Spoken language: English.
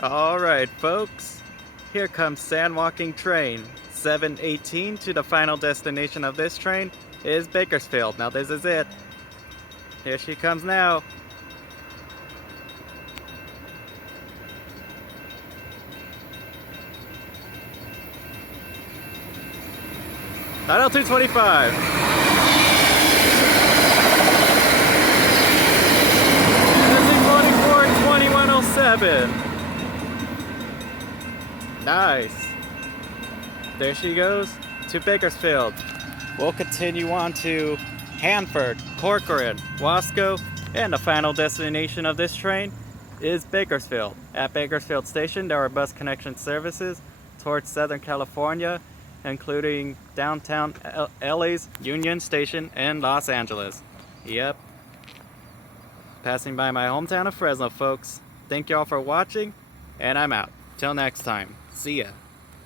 Alright, folks. Here comes San Joaquin train 718 to the final destination of this train is Bakersfield. Now this is it. Here she comes now. Dial 225. SC-44 2107. Nice. There she goes to Bakersfield. We'll continue on to Hanford, Corcoran, Wasco, and the final destination of this train is Bakersfield. At Bakersfield Station, there are bus connection services towards Southern California, including downtown LA's Union Station and Los Angeles. Yep. Passing by my hometown of Fresno, folks. Thank y'all for watching, and I'm out. Till next time. See ya.